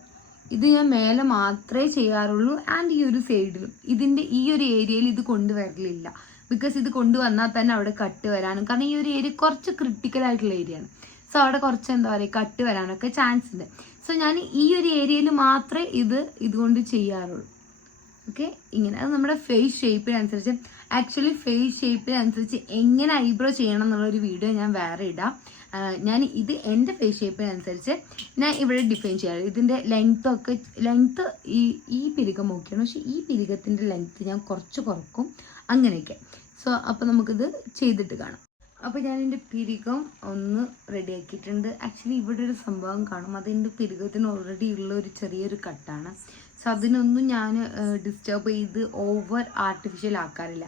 ഇത് ഞാൻ മേലെ മാത്രമേ ചെയ്യാറുള്ളൂ. ആൻഡ് ഈ ഒരു സൈഡിലും ഇതിൻ്റെ ഈ ഒരു ഏരിയയിൽ ഇത് കൊണ്ടുവരലില്ല. ബിക്കോസ് ഇത് കൊണ്ടുവന്നാൽ തന്നെ അവിടെ കട്ട് വരാനും, കാരണം ഈ ഒരു ഏരിയ കുറച്ച് ക്രിട്ടിക്കൽ ആയിട്ടുള്ള ഏരിയ ആണ്. സോ അവിടെ കുറച്ച് എന്താ പറയുക കട്ട് വരാനൊക്കെ ചാൻസ് ഉണ്ട്. സോ ഞാൻ ഈ ഒരു ഏരിയയിൽ മാത്രമേ ഇതുകൊണ്ട് ചെയ്യാറുള്ളൂ. ഓക്കെ, ഇങ്ങനെ അത് നമ്മുടെ ഫേസ് ഷേപ്പിനനുസരിച്ച്. ആക്ച്വലി ഫേസ് ഷേപ്പിനനുസരിച്ച് എങ്ങനെ ഐബ്രോ ചെയ്യണം എന്നുള്ളൊരു വീഡിയോ ഞാൻ വേറെ ഇടാം. ഞാൻ ഇത് എൻ്റെ ഫേസ് ഷേപ്പിനനുസരിച്ച് ഞാൻ ഇവിടെ ഡിഫൈൻ ചെയ്യാറ്. ഇതിൻ്റെ ലെങ്ത്ത് ഈ പിരികം ഓക്കെയാണ്, പക്ഷേ ഈ പിരികത്തിൻ്റെ ലെങ്ത്ത് ഞാൻ കുറച്ച് കുറക്കും അങ്ങനെയൊക്കെ. സോ അപ്പോൾ നമുക്കിത് ചെയ്തിട്ട് കാണാം. അപ്പോൾ ഞാൻ എൻ്റെ പിരികം ഒന്ന് റെഡിയാക്കിയിട്ടുണ്ട്. ആക്ച്വലി ഇവിടെ ഒരു സംഭവം കാണും, അതെൻ്റെ പിരികത്തിന് ഓൾറെഡി ഉള്ള ഒരു ചെറിയൊരു കട്ടാണ്. സോ അതിനൊന്നും ഞാൻ ഡിസ്റ്റർബ് ചെയ്ത് ഓവർ ആർട്ടിഫിഷ്യൽ ആക്കാറില്ല.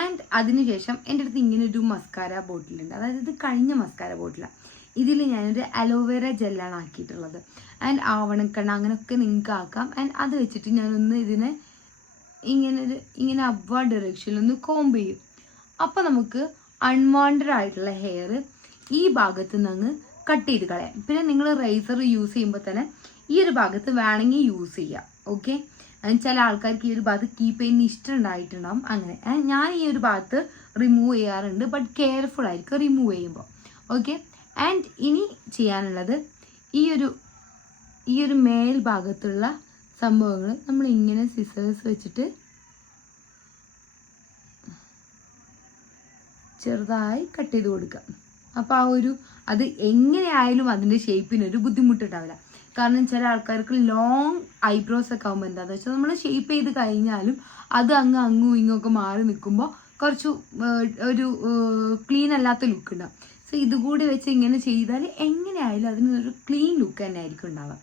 ആൻഡ് അതിനുശേഷം എൻ്റെ അടുത്ത് ഇങ്ങനെ ഒരു മസ്കാര ബോട്ടിലുണ്ട്, അതായത് ഇത് കഴിഞ്ഞ മസ്കാര ബോട്ടിലാണ്. ഇതിൽ ഞാനൊരു അലോവേര ജെല്ലാണ് ആക്കിയിട്ടുള്ളത്. ആൻഡ് ആവണക്കണ്ണ അങ്ങനെയൊക്കെ നിങ്ങൾക്ക് ആക്കാം. ആൻഡ് അത് വെച്ചിട്ട് ഞാനൊന്ന് ഇതിനെ ഇങ്ങനെ അപ്വാർഡ് ഡയറക്ഷനിലൊന്ന് കോംബ് ചെയ്യും. അപ്പോൾ നമുക്ക് അൺവാണ്ടഡ് ആയിട്ടുള്ള ഹെയർ ഈ ഭാഗത്ത് നിന്ന് അങ്ങ് കട്ട് ചെയ്ത് കളയാം. പിന്നെ നിങ്ങൾ റേസർ യൂസ് ചെയ്യുമ്പോൾ തന്നെ ഈ ഒരു ഭാഗത്ത് വേണമെങ്കിൽ യൂസ് ചെയ്യാം. ഓക്കെ, ചില ആൾക്കാർക്ക് ഈ ഒരു ഭാഗത്ത് കീപ്പ് ചെയ്യുന്ന ഇഷ്ടം ഉണ്ടായിട്ടുണ്ടാവും. അങ്ങനെ ഞാൻ ഈ ഒരു ഭാഗത്ത് റിമൂവ് ചെയ്യാറുണ്ട്, ബട്ട് കെയർഫുൾ ആയിരിക്കും റിമൂവ് ചെയ്യുമ്പോൾ. ഓക്കെ, ആൻഡ് ഇനി ചെയ്യാനുള്ളത് ഈ ഒരു മേൽ ഭാഗത്തുള്ള സംഭവങ്ങൾ നമ്മൾ ഇങ്ങനെ സിസേഴ്സ് വെച്ചിട്ട് ചെറുതായി കട്ട് ചെയ്ത് കൊടുക്കുക. അപ്പോൾ അത് എങ്ങനെയായാലും അതിൻ്റെ ഷേപ്പിനൊരു ബുദ്ധിമുട്ടുണ്ടാവില്ല. കാരണം ചില ആൾക്കാർക്ക് ലോങ് ഐബ്രോസ് ഒക്കെ ആകുമ്പോൾ എന്താണെന്ന് വെച്ചാൽ നമ്മൾ ഷേപ്പ് ചെയ്ത് കഴിഞ്ഞാലും അത് അങ്ങും ഇങ്ങൊക്കെ മാറി നിൽക്കുമ്പോൾ കുറച്ച് ഒരു ക്ലീൻ അല്ലാത്ത ലുക്ക് ഉണ്ടാവും. സോ ഇതുകൂടി വെച്ച് ഇങ്ങനെ ചെയ്താൽ എങ്ങനെയായാലും അതിനൊരു ക്ലീൻ ലുക്ക് തന്നെ ആയിരിക്കും ഉണ്ടാവുക.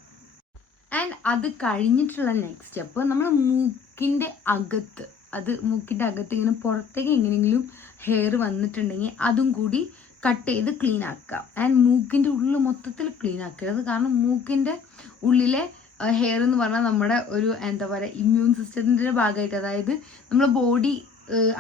ആൻഡ് അത് കഴിഞ്ഞിട്ടുള്ള നെക്സ്റ്റ് സ്റ്റെപ്പ് നമ്മൾ മൂക്കിൻ്റെ അകത്ത് ഇങ്ങനെ പുറത്തേക്ക് എങ്ങനെയെങ്കിലും ഹെയർ വന്നിട്ടുണ്ടെങ്കിൽ അതും കൂടി കട്ട് ചെയ്ത് ക്ലീൻ ആക്കുക. ആൻഡ് മൂക്കിൻ്റെ ഉള്ളിൽ മൊത്തത്തിൽ ക്ലീൻ ആക്കരുത്. കാരണം മൂക്കിൻ്റെ ഉള്ളിലെ ഹെയർ എന്ന് പറഞ്ഞാൽ നമ്മുടെ ഒരു എന്താ പറയുക ഇമ്മ്യൂൺ സിസ്റ്റത്തിൻ്റെ ഭാഗമായിട്ട്, അതായത് നമ്മുടെ ബോഡി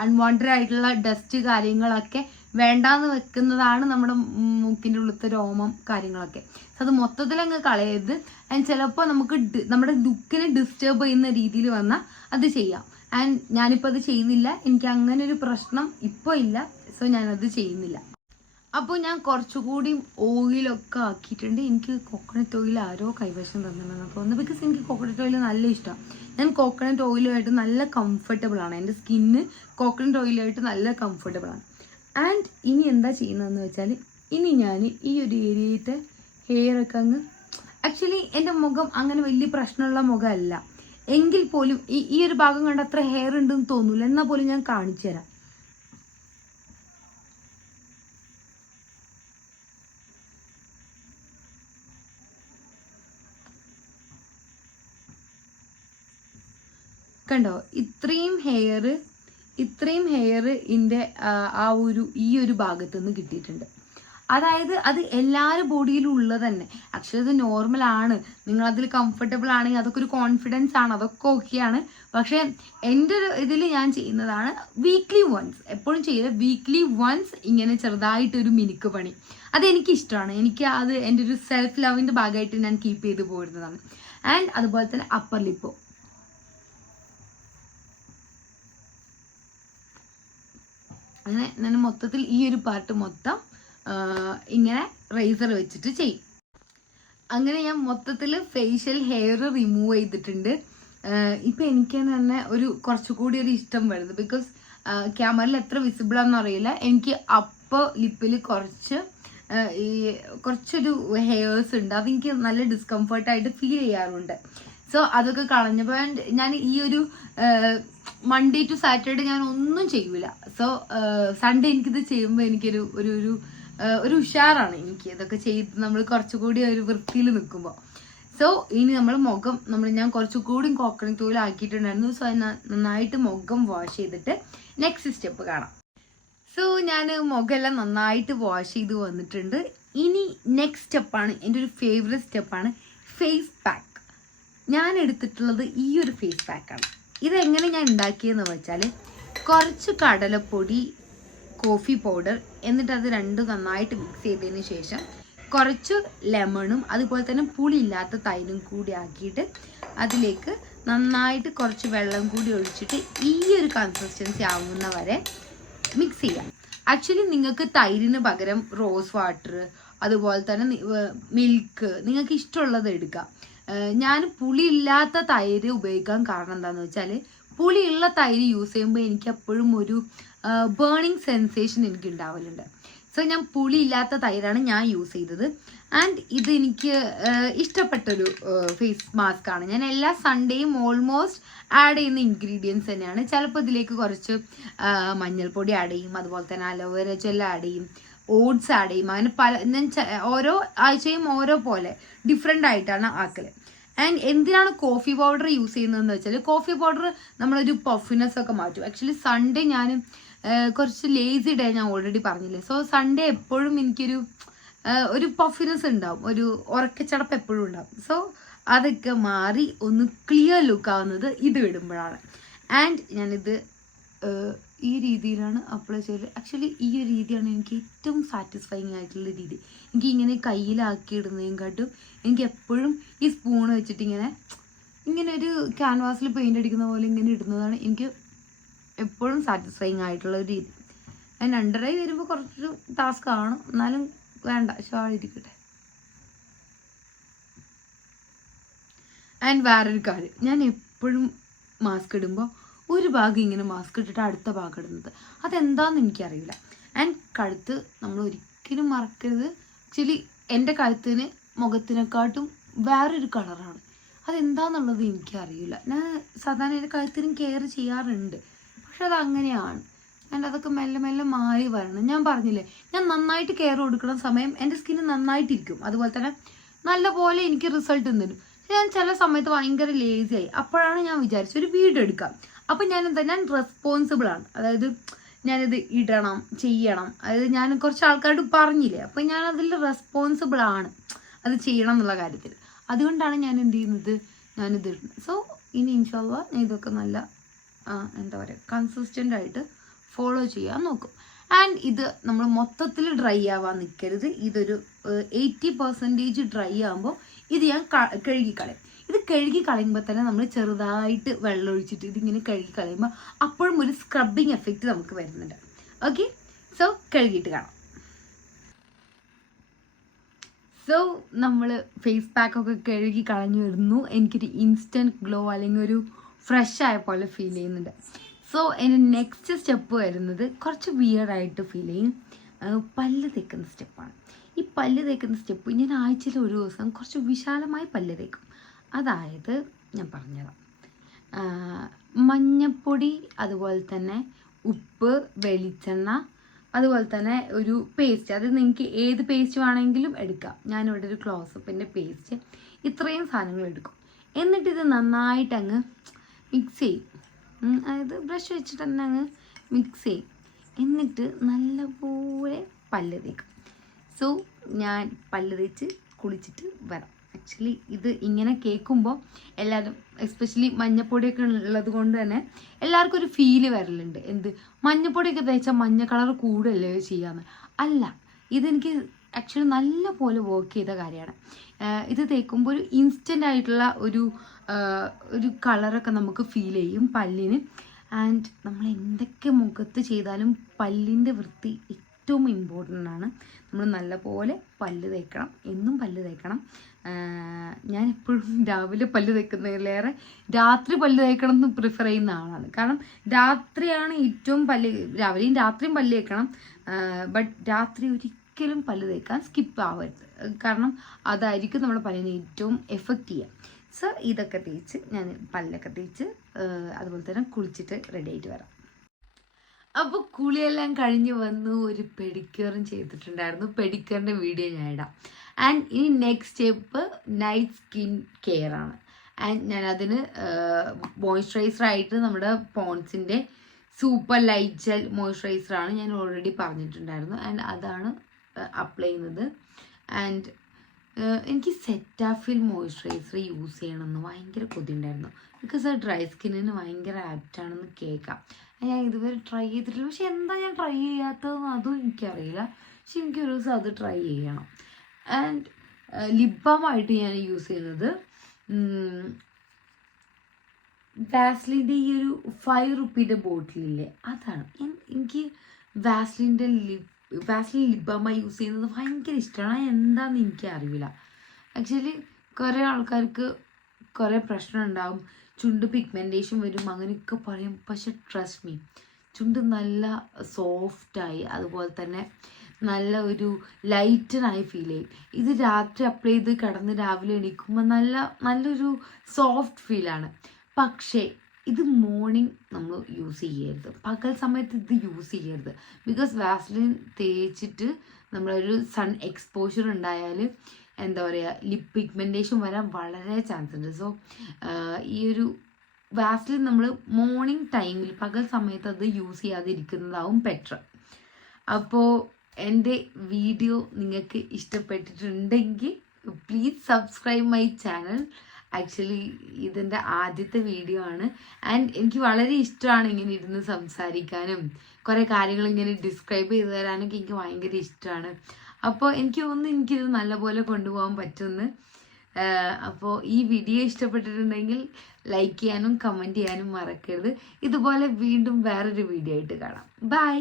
അൺവാണ്ടഡ് ആയിട്ടുള്ള ഡസ്റ്റ് കാര്യങ്ങളൊക്കെ വേണ്ടാന്ന് വെക്കുന്നതാണ് നമ്മുടെ മൂക്കിൻ്റെ ഉള്ളിലത്തെ രോമം കാര്യങ്ങളൊക്കെ. സോ അത് മൊത്തത്തിൽ അങ്ങ് കളയരുത്. ആൻഡ് ചിലപ്പോൾ നമുക്ക് നമ്മുടെ ലുക്കിനെ ഡിസ്റ്റർബ് ചെയ്യുന്ന രീതിയിൽ വന്നാൽ അത് ചെയ്യാം. ആൻഡ് ഞാനിപ്പോൾ അത് ചെയ്യുന്നില്ല, എനിക്ക് അങ്ങനെ ഒരു പ്രശ്നം ഇപ്പോൾ ഇല്ല. സോ ഞാനത് ചെയ്യുന്നില്ല. അപ്പോൾ ഞാൻ കുറച്ചുകൂടി ഓയിലൊക്കെ ആക്കിയിട്ടുണ്ട്. എനിക്ക് കോക്കനട്ട് ഓയിൽ ആരോ കൈവശം തന്നിട്ടുണ്ടെന്ന് തോന്നുന്നു, ബിക്കോസ് എനിക്ക് കോക്കനട്ട് ഓയിൽ നല്ല ഇഷ്ടമാണ്. ഞാൻ കോക്കനട്ട് ഓയിലുമായിട്ട് നല്ല കംഫർട്ടബിൾ ആണ്, എൻ്റെ സ്കിന്ന് കോക്കനട്ട് ഓയിലുമായിട്ട് നല്ല കംഫർട്ടബിൾ ആണ്. ആൻഡ് ഇനി എന്താ ചെയ്യുന്നതെന്ന് വെച്ചാൽ, ഇനി ഞാൻ ഈ ഒരു ഏരിയത്തെ ഹെയർ ഒക്കെ ആക്ച്വലി എൻ്റെ മുഖം അങ്ങനെ വലിയ പ്രശ്നമുള്ള മുഖമല്ല, എങ്കിൽ പോലും ഈ ഒരു ഭാഗം കണ്ട് അത്ര ഹെയർ ഉണ്ടെന്ന് തോന്നൂല. എന്നാൽ പോലും ഞാൻ കാണിച്ചു തരാം. കണ്ടോ, ഇത്രയും ഹെയർ ഇതിൻ്റെ ഈ ഒരു ഭാഗത്ത് നിന്ന് കിട്ടിയിട്ടുണ്ട്. അതായത് അത് എല്ലാവരുടെ ബോഡിയിലും ഉള്ളത് തന്നെ. ആക്ച്വലി അത് നോർമലാണ്, നിങ്ങളതിൽ കംഫർട്ടബിൾ ആണെങ്കിൽ അതൊക്കെ ഒരു കോൺഫിഡൻസ് ആണ്, അതൊക്കെ ഓക്കെയാണ്. പക്ഷേ എൻ്റെ ഒരു ഇതിൽ ഞാൻ ചെയ്യുന്നതാണ് വീക്ക്ലി വൺസ്, എപ്പോഴും ചെയ്യില്ല, വീക്ക്ലി വൺസ് ഇങ്ങനെ ചെറുതായിട്ടൊരു മിനുക്ക് പണി. അതെനിക്കിഷ്ടമാണ്. എനിക്ക് അത് എൻ്റെ ഒരു സെൽഫ് ലവിൻ്റെ ഭാഗമായിട്ട് ഞാൻ കീപ്പ് ചെയ്ത് പോരുന്നതാണ്. ആൻഡ് അതുപോലെ തന്നെ അപ്പർ ലിപ്പോ അങ്ങനെ ഞാൻ മൊത്തത്തിൽ ഈ ഒരു പാർട്ട് മൊത്തം ഇങ്ങനെ റേസർ വെച്ചിട്ട് ചെയ്യും. അങ്ങനെ ഞാൻ മൊത്തത്തിൽ ഫേഷ്യൽ ഹെയർ റിമൂവ് ചെയ്തിട്ടുണ്ട്. ഇപ്പം എനിക്ക് തന്നെ കുറച്ചുകൂടി ഒരു ഇഷ്ടം വരുന്നത്, ബിക്കോസ് ക്യാമറയിൽ എത്ര വിസിബിൾ ആണെന്ന് അറിയില്ല, എനിക്ക് അപ്പർ ലിപ്പിൽ കുറച്ചൊരു ഹെയർസ് ഉണ്ട്, അതെനിക്ക് നല്ല ഡിസ്കംഫർട്ടായിട്ട് ഫീൽ ചെയ്യാറുണ്ട്. സോ അതൊക്കെ കളഞ്ഞപ്പോൾ ഞാൻ ഈ ഒരു മൺഡേ ടു സാറ്റർഡേ ഞാൻ ഒന്നും ചെയ്യൂല. സോ സൺഡേ എനിക്കിത് ചെയ്യുമ്പോൾ എനിക്കൊരു ഒരു ഉഷാറാണ്. എനിക്ക് ഇതൊക്കെ ചെയ്ത് നമ്മൾ കുറച്ചുകൂടി ഒരു വൃത്തിയിൽ നിൽക്കുമ്പോൾ. സോ ഇനി ഞാൻ കുറച്ചുകൂടി കോക്കനട്ട് ഓയിൽ ആക്കിയിട്ടുണ്ടായിരുന്നു. സോ നന്നായിട്ട് മുഖം വാഷ് ചെയ്തിട്ട് നെക്സ്റ്റ് സ്റ്റെപ്പ് കാണാം. സോ ഞാൻ മുഖമെല്ലാം നന്നായിട്ട് വാഷ് ചെയ്ത് വന്നിട്ടുണ്ട്. ഇനി നെക്സ്റ്റ് സ്റ്റെപ്പാണ്, എൻ്റെ ഒരു ഫേവറേറ്റ് സ്റ്റെപ്പാണ് ഫേസ് പാക്ക്. ഞാൻ എടുത്തിട്ടുള്ളത് ഈ ഒരു ഫേസ് പാക്കാണ്. ഇതെങ്ങനെ ഞാൻ ഉണ്ടാക്കിയെന്ന് വെച്ചാൽ, കുറച്ച് കടലപ്പൊടി, കോഫി പൗഡർ, എന്നിട്ട് അത് രണ്ടും നന്നായിട്ട് മിക്സ് ചെയ്തതിന് ശേഷം കുറച്ച് ലെമണും അതുപോലെ തന്നെ പുളിയില്ലാത്ത തൈരും കൂടി ആക്കിയിട്ട് അതിലേക്ക് നന്നായിട്ട് കുറച്ച് വെള്ളം കൂടി ഒഴിച്ചിട്ട് ഈ ഒരു കൺസിസ്റ്റൻസി ആവുന്ന വരെ മിക്സ് ചെയ്യാം. ആക്ച്വലി നിങ്ങൾക്ക് തൈരിന് പകരം റോസ് വാട്ടർ, അതുപോലെ തന്നെ മിൽക്ക്, നിങ്ങൾക്ക് ഇഷ്ടമുള്ളത് എടുക്കാം. ഞാൻ പുളിയില്ലാത്ത തൈര് ഉപയോഗിക്കാൻ കാരണം എന്താണെന്ന് വെച്ചാൽ, പുളിയുള്ള തൈര് യൂസ് ചെയ്യുമ്പോൾ എനിക്ക് എപ്പോഴും ഒരു ബേണിങ് സെൻസേഷൻ എനിക്ക് ഉണ്ടാവലുണ്ട്. സോ ഞാൻ പുളി ഇല്ലാത്ത തൈരാണ് ഞാൻ യൂസ് ചെയ്തത്. ആൻഡ് ഇത് എനിക്ക് ഇഷ്ടപ്പെട്ടൊരു ഫേസ് മാസ്ക് ആണ്. ഞാൻ എല്ലാ സൺഡേയും ഓൾമോസ്റ്റ് ആഡ് ചെയ്യുന്ന ഇൻഗ്രീഡിയൻസ് തന്നെയാണ്. ചിലപ്പോൾ ഇതിലേക്ക് കുറച്ച് മഞ്ഞൾപ്പൊടി ആഡ് ചെയ്യും, അതുപോലെ തന്നെ അലോവേര ജെൽ ആഡ് ചെയ്യും, ഓട്സ് ആഡ് ചെയ്യും. അങ്ങനെ ഞാൻ ഓരോ ആഴ്ചയും ഓരോ പോലെ ഡിഫറെൻ്റ് ആയിട്ടാണ് ആക്കൽ. ആൻഡ് എന്തിനാണ് കോഫി പൗഡർ യൂസ് ചെയ്യുന്നതെന്ന് വെച്ചാൽ, കോഫി പൗഡർ നമ്മളൊരു പഫിനെസ് ഒക്കെ മാറ്റും. ആക്ച്വലി സൺഡേ ഞാൻ കുറച്ച് ലേസി ഡേ, ഞാൻ ഓൾറെഡി പറഞ്ഞില്ലേ. സോ സൺഡേ എപ്പോഴും എനിക്കൊരു ഒരു പഫിനെസ് ഉണ്ടാവും, ഒരു ഉറക്കച്ചടപ്പ് എപ്പോഴും ഉണ്ടാവും. സോ അതൊക്കെ മാറി ഒന്ന് ക്ലിയർ ലുക്ക് ആവുന്നത് ഇത് ഇടുമ്പോഴാണ്. ആൻഡ് ഞാനിത് ഈ രീതിയിലാണ് അപ്ലൈ ചെയ്തത്. ആക്ച്വലി ഈ ഒരു രീതിയാണ് എനിക്ക് ഏറ്റവും സാറ്റിസ്ഫൈങ് ആയിട്ടുള്ള രീതി. എനിക്ക് ഇങ്ങനെ കയ്യിലാക്കി ഇടുന്നതിനെക്കാട്ടും എനിക്ക് എപ്പോഴും ഈ സ്പൂൺ വെച്ചിട്ട് ഇങ്ങനെ ഒരു ക്യാൻവാസിൽ പെയിൻ്റ് അടിക്കുന്ന പോലെ ഇങ്ങനെ ഇടുന്നതാണ് എനിക്ക് എപ്പോഴും സാറ്റിസ്ഫൈങ് ആയിട്ടുള്ള ഒരു രീതി. അതിന് അണ്ടർ ഐ വരുമ്പോൾ കുറച്ചൊരു ടാസ്ക് ആണ്, എന്നാലും വേണ്ട, ഷാളിരിക്കട്ടെ. ആൻഡ് വേറൊരു കാര്യം, ഞാൻ എപ്പോഴും മാസ്ക് ഇടുമ്പോൾ ഒരു ഭാഗം ഇങ്ങനെ മാസ്ക് ഇട്ടിട്ട് അടുത്ത ഭാഗം ഇടുന്നത്, അതെന്താണെന്ന് എനിക്കറിയില്ല. ആൻഡ് കഴുത്ത് നമ്മൾ ഒരിക്കലും മറക്കരുത്. ആക്ച്വലി എൻ്റെ കഴുത്തിന് മുഖത്തിനെക്കാട്ടും വേറൊരു കളറാണ്. അതെന്താന്നുള്ളത് എനിക്കറിയില്ല. ഞാൻ സാധാരണ എൻ്റെ കഴുത്തിനും കെയർ ചെയ്യാറുണ്ട്, പക്ഷെ അത് അങ്ങനെയാണ്. ആൻഡ് അതൊക്കെ മെല്ലെ മെല്ലെ മാറി വരണം. ഞാൻ പറഞ്ഞില്ലേ, ഞാൻ നന്നായിട്ട് കെയർ കൊടുക്കുന്ന സമയം എൻ്റെ സ്കിന്ന് നന്നായിട്ടിരിക്കും, അതുപോലെ തന്നെ നല്ലപോലെ എനിക്ക് റിസൾട്ട് തരും. ഞാൻ ചില സമയത്ത് ഭയങ്കര ലേസി ആയി. അപ്പോഴാണ് ഞാൻ വിചാരിച്ചത് ഒരു വീഡിയോ എടുക്കാം. അപ്പം ഞാൻ റെസ്പോൺസിബിൾ ആണ്. അതായത് ഞാനിത് ഇടണം, ചെയ്യണം. അതായത് ഞാൻ കുറച്ച് ആൾക്കാരോട് പറഞ്ഞില്ലേ, അപ്പം ഞാൻ അതിൽ റെസ്പോൺസിബിൾ ആണ് അത് ചെയ്യണം എന്നുള്ള കാര്യത്തിൽ. അതുകൊണ്ടാണ് ഞാൻ എന്ത് ചെയ്യുന്നത്, ഞാനിത് ഇടുന്നത്. സോ ഇനി ഇൻഷാ അല്ലാഹ് ഞാൻ ഇതൊക്കെ നല്ല എന്താ പറയുക കൺസിസ്റ്റൻ്റ് ആയിട്ട് ഫോളോ ചെയ്യാൻ നോക്കും. ആൻഡ് ഇത് നമ്മൾ മൊത്തത്തിൽ ഡ്രൈ ആവാൻ നിൽക്കരുത്. ഇതൊരു 80% ഡ്രൈ ആകുമ്പോൾ ഇത് ഞാൻ കഴുകിക്കളയും. ഇത് കഴുകി കളയുമ്പോൾ തന്നെ നമ്മൾ ചെറുതായിട്ട് വെള്ളം ഒഴിച്ചിട്ട് ഇതിങ്ങനെ കഴുകി കളയുമ്പോൾ അപ്പോഴും ഒരു സ്ക്രബിങ് എഫക്റ്റ് നമുക്ക് വരുന്നുണ്ട്. ഓക്കെ, സോ കഴുകിയിട്ട് കാണാം. സോ നമ്മൾ ഫേസ് പാക്കൊക്കെ കഴുകി കളഞ്ഞു വരുന്നു. എനിക്കൊരു ഇൻസ്റ്റൻറ്റ് ഗ്ലോ അല്ലെങ്കിൽ ഒരു ഫ്രഷ് ആയ പോലെ ഫീൽ ചെയ്യുന്നുണ്ട്. സോ എൻ്റെ നെക്സ്റ്റ് സ്റ്റെപ്പ് വരുന്നത് കുറച്ച് വിയർഡായിട്ട് ഫീൽ ചെയ്യും, പല്ല് തേക്കുന്ന സ്റ്റെപ്പാണ്. ഈ പല്ല് തേക്കുന്ന സ്റ്റെപ്പ് ഞാൻ ആഴ്ചയിൽ ഒരു ദിവസം കുറച്ച് വിശാലമായി പല്ല് തേക്കും. അതായത് ഞാൻ പറഞ്ഞുതരാം, മഞ്ഞപ്പൊടി, അതുപോലെ തന്നെ ഉപ്പ്, വെളിച്ചെണ്ണ, അതുപോലെ തന്നെ ഒരു പേസ്റ്റ്. അത് നിങ്ങൾക്ക് ഏത് പേസ്റ്റ് വേണമെങ്കിലും എടുക്കാം. ഞാനിവിടെ ഒരു ക്ലോസപ്പിൻ്റെ പേസ്റ്റ്, ഇത്രയും സാധനങ്ങൾ എടുക്കും. എന്നിട്ടിത് നന്നായിട്ട് അങ്ങ് മിക്സ് ചെയ്യും. അതായത് ബ്രഷ് വെച്ചിട്ട് തന്നെ അങ്ങ് മിക്സ് ചെയ്യും. എന്നിട്ട് നല്ലപോലെ പല്ല് തേക്കും. സോ ഞാൻ പല്ല് തേച്ച് കുളിച്ചിട്ട് വരാം. ആക്ച്വലി ഇത് ഇങ്ങനെ കേൾക്കുമ്പോൾ എല്ലാവരും, എസ്പെഷ്യലി മഞ്ഞപ്പൊടിയൊക്കെ ഉള്ളത് കൊണ്ട് തന്നെ എല്ലാവർക്കും ഒരു ഫീല് വരലുണ്ട്, എന്ത് മഞ്ഞപ്പൊടിയൊക്കെ തേച്ചാൽ മഞ്ഞ കളർ കൂടുതലേ ചെയ്യാമെന്ന്. അല്ല, ഇതെനിക്ക് ആക്ച്വലി നല്ല പോലെ വർക്ക് ചെയ്ത കാര്യമാണ്. ഇത് തേക്കുമ്പോൾ ഒരു ഇൻസ്റ്റൻ്റ് ആയിട്ടുള്ള ഒരു കളറൊക്കെ നമുക്ക് ഫീൽ ചെയ്യും പല്ലിന്. ആൻഡ് നമ്മൾ എന്തൊക്കെ മുഖത്ത് ചെയ്താലും പല്ലിൻ്റെ വൃത്തി ഏറ്റവും ഇമ്പോർട്ടൻ്റ് ആണ്. നമ്മൾ നല്ലപോലെ പല്ല് തേക്കണം, എന്നും പല്ല് തേക്കണം. ഞാൻ എപ്പോഴും രാവിലെ പല്ല് തേക്കുന്നതിലേറെ രാത്രി പല്ല് തേക്കണം എന്ന് പ്രിഫർ ചെയ്യുന്ന ആളാണ്. കാരണം രാത്രിയാണ് ഏറ്റവും രാവിലെയും രാത്രിയും പല്ല് തേക്കണം. ബട്ട് രാത്രി ഒരിക്കലും പല്ല് തേക്കാൻ സ്കിപ്പ് ആവരുത്, കാരണം അതായിരിക്കും നമ്മുടെ പല്ലിനെ ഏറ്റവും എഫക്റ്റ് ചെയ്യുക. സോ ഇതൊക്കെ തേച്ച് ഞാൻ പല്ലൊക്കെ തേച്ച് അതുപോലെ തന്നെ കുളിച്ചിട്ട് റെഡി ആയിട്ട് വരാം. അപ്പോൾ കുളിയെല്ലാം കഴിഞ്ഞ് വന്നു, ഒരു പെഡിക്യൂറും ചെയ്തിട്ടുണ്ടായിരുന്നു. പെഡിക്യൂറിൻ്റെ വീഡിയോ ഞാൻ ഇടാം. ആൻഡ് ഇനി next step night skin care ആണ്. ആൻഡ് ഞാനതിന് മോയ്സ്ചറൈസറായിട്ട് നമ്മുടെ പോൺസിൻ്റെ സൂപ്പർ ലൈറ്റ് ജെൽ മോയ്സ്ചറൈസറാണ്, ഞാൻ ഓൾറെഡി പറഞ്ഞിട്ടുണ്ടായിരുന്നു. ആൻഡ് അതാണ് അപ്ലൈ ചെയ്യുന്നത്. ആൻഡ് എനിക്ക് സെറ്റാഫിൽ മോയ്സ്ചറൈസർ യൂസ് ചെയ്യണമെന്ന് ഭയങ്കര കൊതിയുണ്ടായിരുന്നു. ബിക്കോസ് അത് ഡ്രൈ സ്കിന്നിന് ഭയങ്കര ആപ്റ്റാണെന്ന് കേൾക്കാം. ഞാൻ ഇതുവരെ ട്രൈ ചെയ്തിട്ടില്ല. പക്ഷെ എന്താ ഞാൻ ട്രൈ ചെയ്യാത്തതെന്ന് അതും എനിക്കറിയില്ല. പക്ഷെ എനിക്കൊരു ദിവസം അത് ട്രൈ ചെയ്യണം. ആൻഡ് ലിപ് ബാമായിട്ട് ഞാൻ യൂസ് ചെയ്യുന്നത് വാസ്ലിൻ്റെ ഈ ഒരു 5 റുപ്പീൻ്റെ ബോട്ടിലില്ലേ, അതാണ്. എനിക്ക് വാസ്ലിൻ ലിപ് ബാമ യൂസ് ചെയ്യുന്നത് ഭയങ്കര ഇഷ്ടമാണ്. എന്താണെന്ന് എനിക്കറിയില്ല. ആക്ച്വലി കുറേ ആൾക്കാർക്ക് കുറേ പ്രശ്നം ഉണ്ടാവും, ചുണ്ട് പിഗ്മെൻറ്റേഷൻ വരും, അങ്ങനെയൊക്കെ പറയും. പക്ഷെ ട്രസ്റ്റ് മീ, ചുണ്ട് നല്ല സോഫ്റ്റായി, അതുപോലെ തന്നെ നല്ല ഒരു ലൈറ്റനായി ഫീൽ ചെയ്യും. ഇത് രാത്രി അപ്ലൈ ചെയ്ത് കിടന്ന് രാവിലെ എണീക്കുമ്പോൾ നല്ലൊരു സോഫ്റ്റ് ഫീലാണ്. പക്ഷേ ഇത് മോർണിംഗ് നമ്മൾ യൂസ് ചെയ്യരുത്, പകൽ സമയത്ത് ഇത് യൂസ് ചെയ്യരുത്. ബിക്കോസ് വാസ്ലിൻ തേച്ചിട്ട് നമ്മളൊരു സൺ എക്സ്പോഷർ ഉണ്ടായാൽ എന്താ പറയുക, ലിപ് പിഗ്മെൻറ്റേഷൻ വരാൻ വളരെ ചാൻസ് ഉണ്ട്. സോ ഈ ഒരു വാസ്ലിൻ നമ്മൾ മോർണിംഗ് ടൈമിൽ പകൽ സമയത്ത് അത് യൂസ് ചെയ്യാതിരിക്കുന്നതാവും ബെറ്റർ. അപ്പോൾ എൻ്റെ വീഡിയോ നിങ്ങൾക്ക് ഇഷ്ടപ്പെട്ടിട്ടുണ്ടെങ്കിൽ please subscribe my channel. Actually ഇതിൻ്റെ ആദ്യത്തെ വീഡിയോ ആണ്. ആൻഡ് എനിക്ക് വളരെ ഇഷ്ടമാണ് ഇങ്ങനെ ഇരുന്ന് സംസാരിക്കാനും കുറേ കാര്യങ്ങൾ ഇങ്ങനെ ഡിസ്ക്രൈബ് ചെയ്ത് തരാനൊക്കെ എനിക്ക് ഭയങ്കര ഇഷ്ടമാണ്. അപ്പോൾ എനിക്ക് തോന്നുന്നു എനിക്കിത് നല്ലപോലെ കൊണ്ടുപോകാൻ പറ്റുമെന്ന്. അപ്പോൾ ഈ വീഡിയോ ഇഷ്ടപ്പെട്ടിട്ടുണ്ടെങ്കിൽ ലൈക്ക് ചെയ്യാനും കമൻറ്റ് ചെയ്യാനും മറക്കരുത്. ഇതുപോലെ വീണ്ടും വേറൊരു വീഡിയോ ആയിട്ട് കാണാം. ബൈ.